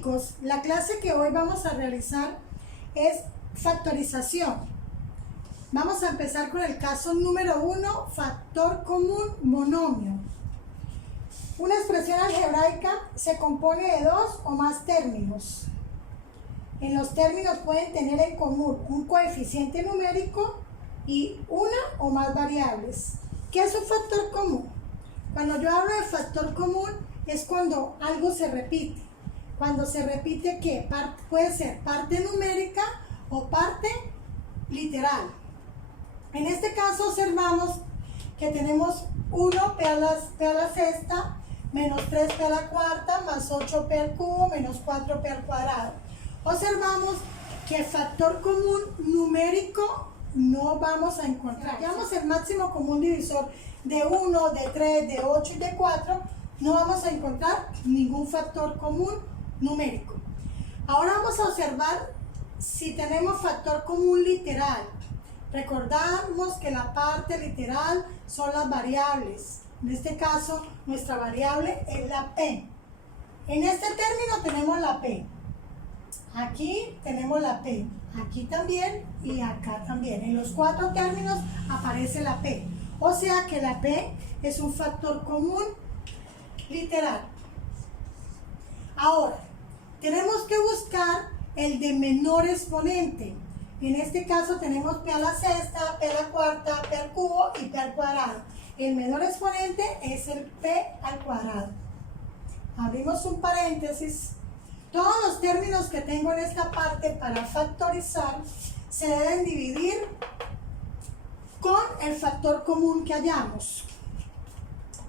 chicos, la clase que hoy vamos a realizar es factorización. Vamos a empezar con el caso número 1, factor común monomio. Una expresión algebraica se compone de dos o más términos. En los términos pueden tener en común un coeficiente numérico y una o más variables. ¿Qué es un factor común? Cuando yo hablo de factor común es cuando algo se repite. Cuando se repite que puede ser parte numérica o parte literal. En este caso observamos que tenemos 1p a la sexta menos 3p a la cuarta más 8p al cubo menos 4p al cuadrado. Observamos que factor común numérico no vamos a encontrar. Hallamos el máximo común divisor de 1, de 3, de 8 y de 4. No vamos a encontrar ningún factor común numérico. Ahora vamos a observar si tenemos factor común literal. Recordamos que la parte literal son las variables. En este caso, nuestra variable es la P. En este término tenemos la P. Aquí tenemos la P. Aquí también y acá también. En los cuatro términos aparece la P. O sea que la P es un factor común literal. Ahora, tenemos que buscar el de menor exponente. En este caso tenemos p a la sexta, p a la cuarta, p al cubo y p al cuadrado. El menor exponente es el p al cuadrado. Abrimos un paréntesis. Todos los términos que tengo en esta parte para factorizar se deben dividir con el factor común que hallamos.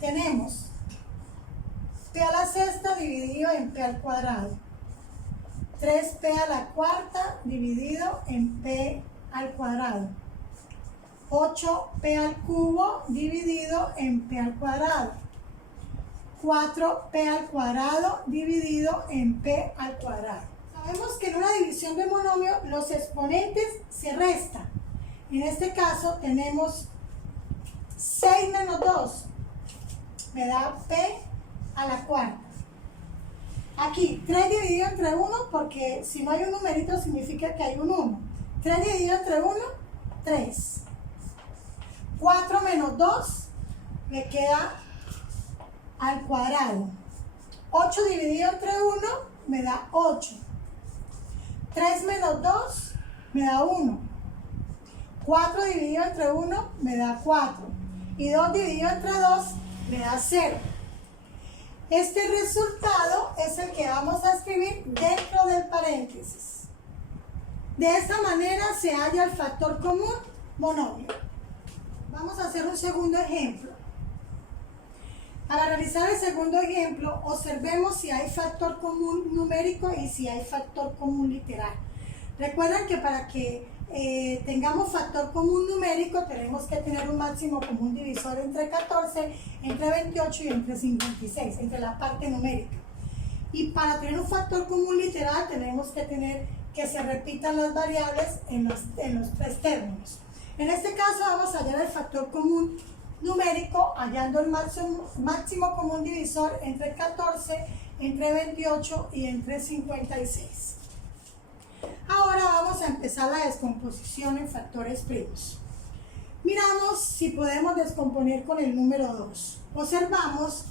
Tenemos p a la sexta dividido en p al cuadrado. 3p a la cuarta dividido en p al cuadrado. 8p al cubo dividido en p al cuadrado. 4p al cuadrado dividido en p al cuadrado. Sabemos que en una división de monomio los exponentes se restan. En este caso tenemos 6 menos 2. Me da p a la cuarta. Aquí, 3 dividido entre 1, porque si no hay un numerito significa que hay un 1. 3 dividido entre 1, 3. 4 menos 2, me queda al cuadrado. 8 dividido entre 1, me da 8. 3 menos 2, me da 1. 4 dividido entre 1, me da 4. Y 2 dividido entre 2, me da 0. Este resultado es el que vamos a escribir dentro del paréntesis. De esta manera se halla el factor común monomio. Vamos a hacer un segundo ejemplo. Para realizar el segundo ejemplo, observemos si hay factor común numérico y si hay factor común literal. Recuerden que para que tengamos factor común numérico tenemos que tener un máximo común divisor entre 14, entre 28 y entre 56, entre la parte numérica. Y para tener un factor común literal tenemos que tener que se repitan las variables en los tres términos. En este caso vamos a hallar el factor común numérico hallando el máximo común divisor entre 14, entre 28 y entre 56. Ahora vamos a empezar la descomposición en factores primos. Miramos si podemos descomponer con el número 2. Observamos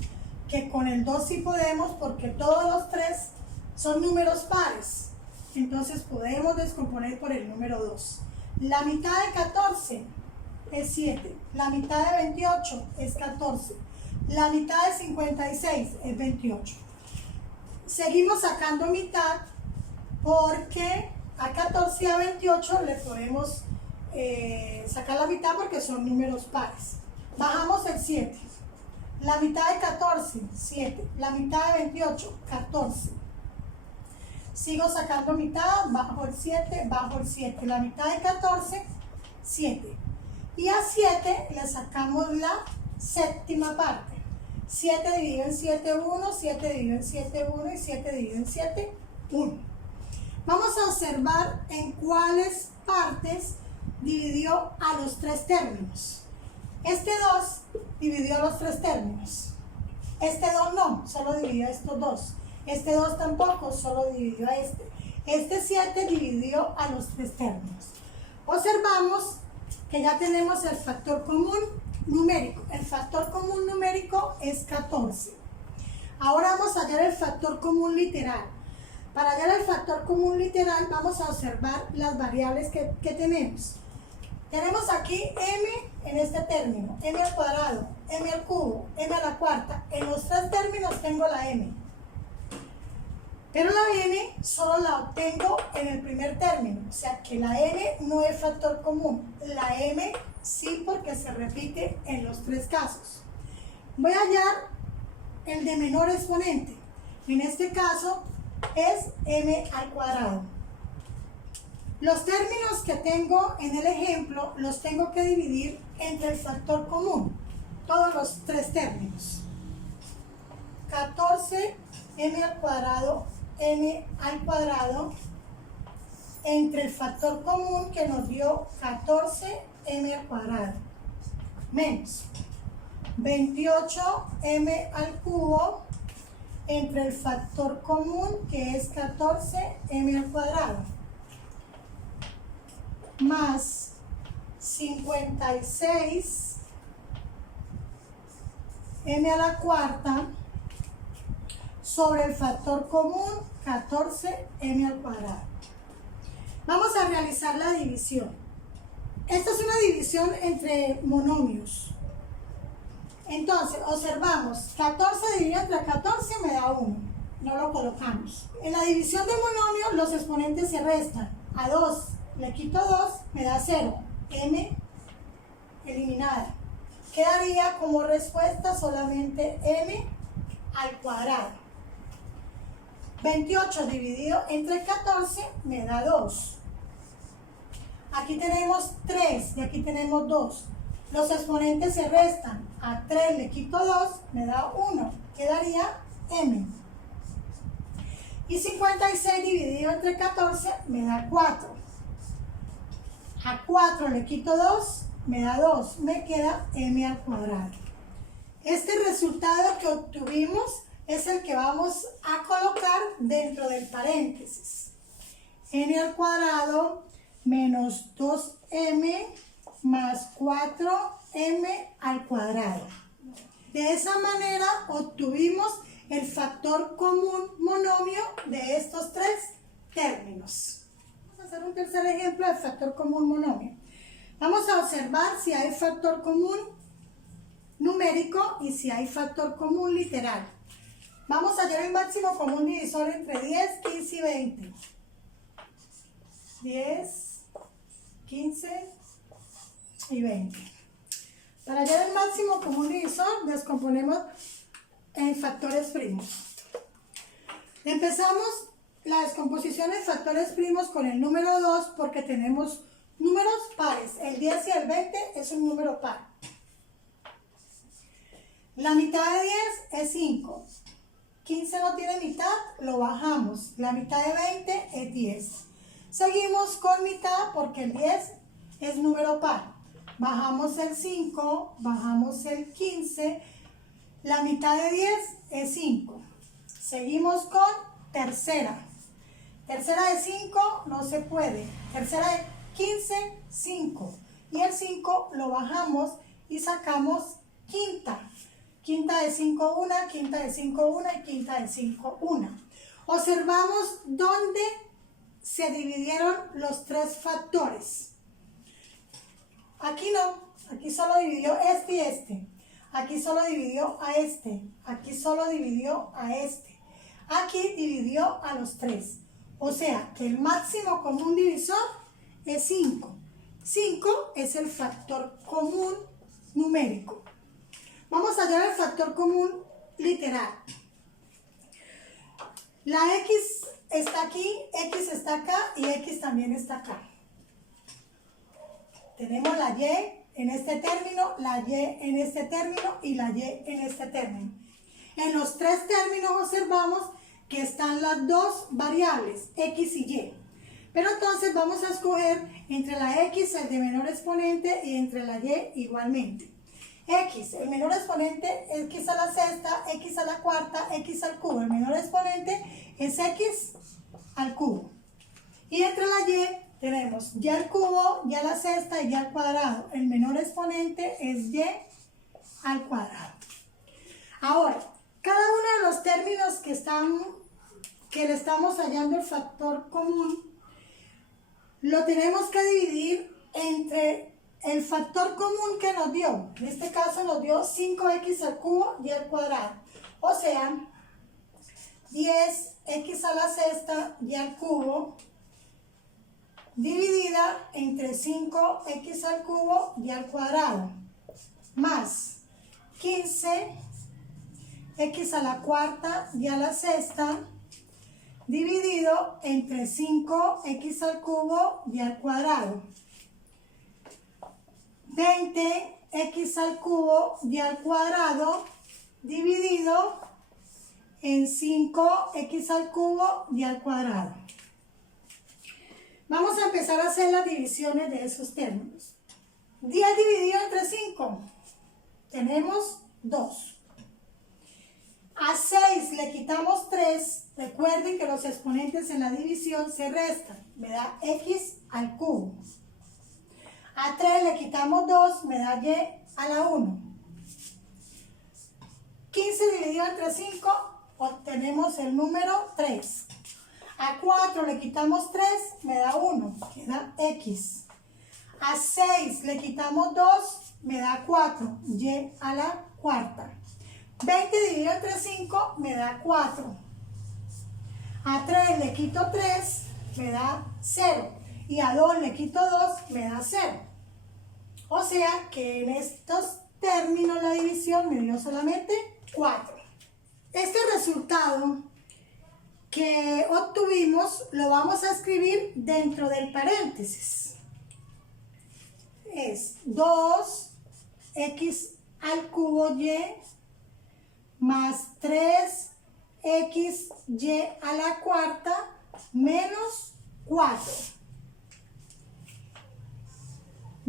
que con el 2 sí podemos porque todos los tres son números pares. Entonces podemos descomponer por el número 2. La mitad de 14 es 7. La mitad de 28 es 14. La mitad de 56 es 28. Seguimos sacando mitad porque a 14 y a 28 le podemos sacar la mitad porque son números pares. Bajamos el 7. La mitad de 14, 7. La mitad de 28, 14. Sigo sacando mitad, bajo el 7, bajo el 7. La mitad de 14, 7. Y a 7 le sacamos la séptima parte. 7 dividido en 7, 1. 7 dividido en 7, 1. Y 7 dividido en 7, 1. Vamos a observar en cuáles partes dividió a los tres términos. Este 2 dividió a los tres términos. Este 2 no, solo dividió a estos dos. Este 2 tampoco, solo dividió a este. Este 7 dividió a los 3 términos. Observamos que ya tenemos el factor común numérico. El factor común numérico es 14. Ahora vamos a hallar el factor común literal. Para hallar el factor común literal vamos a observar las variables que tenemos. Tenemos aquí m en este término, m al cuadrado, m al cubo, m a la cuarta. En los 3 términos tengo la m. Pero la n solo la obtengo en el primer término, o sea que la n no es factor común. La m sí, porque se repite en los 3 casos. Voy a hallar el de menor exponente. En este caso es m al cuadrado. Los términos que tengo en el ejemplo los tengo que dividir entre el factor común, todos los 3 términos. 14 m al cuadrado, n al cuadrado, entre el factor común que nos dio 14 m al cuadrado, menos 28 m al cubo, entre el factor común que es 14 m al cuadrado, más 56 m a la cuarta sobre el factor común 14 m al cuadrado. Vamos a realizar la división. Esta es una división entre monomios. Entonces, observamos, 14 dividido entre 14 me da 1. No lo colocamos. En la división de monomios los exponentes se restan. A 2 le quito 2, me da 0. M eliminada. Quedaría como respuesta solamente m al cuadrado. 28 dividido entre 14 me da 2. Aquí tenemos 3 y aquí tenemos 2. Los exponentes se restan. A 3 le quito 2, me da 1. Quedaría m. Y 56 dividido entre 14 me da 4. A 4 le quito 2, me da 2. Me queda m al cuadrado. Este resultado que obtuvimos es el que vamos a colocar dentro del paréntesis. N al cuadrado menos 2m más 4m al cuadrado. De esa manera obtuvimos el factor común monomio de estos 3 términos. Vamos a hacer un tercer ejemplo del factor común monomio. Vamos a observar si hay factor común numérico y si hay factor común literal. Vamos a hallar el máximo común divisor entre 10, 15 y 20. 10, 15 y 20. Para hallar el máximo común divisor, descomponemos en factores primos. Empezamos la descomposición en factores primos con el número 2 porque tenemos números pares. El 10 y el 20 es un número par. La mitad de 10 es 5. 15 no tiene mitad, lo bajamos. La mitad de 20 es 10. Seguimos con mitad porque el 10 es número par. Bajamos el 5, bajamos el 15. La mitad de 10 es 5. Seguimos con tercera. Tercera de 5 no se puede. Tercera de 15, 5. Y el 5 lo bajamos y sacamos quinta. Quinta de 5, 1, quinta de 5, 1 y quinta de 5, 1. Observamos dónde se dividieron los 3 factores. Aquí no, aquí solo dividió este y este. Aquí solo dividió a este. Aquí solo dividió a este. Aquí dividió a los 3. O sea que el máximo común divisor es 5. 5 es el factor común numérico. Vamos a hallar el factor común literal. La X está aquí, X está acá y X también está acá. Tenemos la Y en este término, la Y en este término y la Y en este término. En los 3 términos observamos que están las 2 variables, X y Y. Pero entonces vamos a escoger entre la X, el de menor exponente, y entre la Y igualmente. X, el menor exponente X a la sexta, X a la cuarta, X al cubo. El menor exponente es X al cubo. Y entre la Y tenemos Y al cubo, Y a la sexta y Y al cuadrado. El menor exponente es Y al cuadrado. Ahora, cada uno de los términos que le estamos hallando el factor común, lo tenemos que dividir entre el factor común que nos dio. En este caso nos dio 5x al cubo y al cuadrado. O sea, 10x a la sexta y al cubo dividida entre 5x al cubo y al cuadrado, más 15x a la cuarta y a la sexta dividido entre 5x al cubo y al cuadrado, 20x al cubo y al cuadrado dividido en 5x al cubo y al cuadrado. Vamos a empezar a hacer las divisiones de esos términos. 10 dividido entre 5, tenemos 2. A 6 le quitamos 3, recuerden que los exponentes en la división se restan, me da x al cubo. A 3 le quitamos 2, me da y a la 1. 15 dividido entre 5, obtenemos el número 3. A 4 le quitamos 3, me da 1, queda x. A 6 le quitamos 2, me da 4, y a la cuarta. 20 dividido entre 5 me da 4. A 3 le quito 3, me da 0. Y a 2 le quito 2, me da 0. O sea que en estos términos la división me dio solamente 4. Este resultado que obtuvimos lo vamos a escribir dentro del paréntesis. Es 2x al cubo y más 3xy a la cuarta menos 4.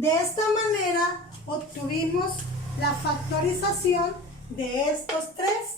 De esta manera obtuvimos la factorización de estos tres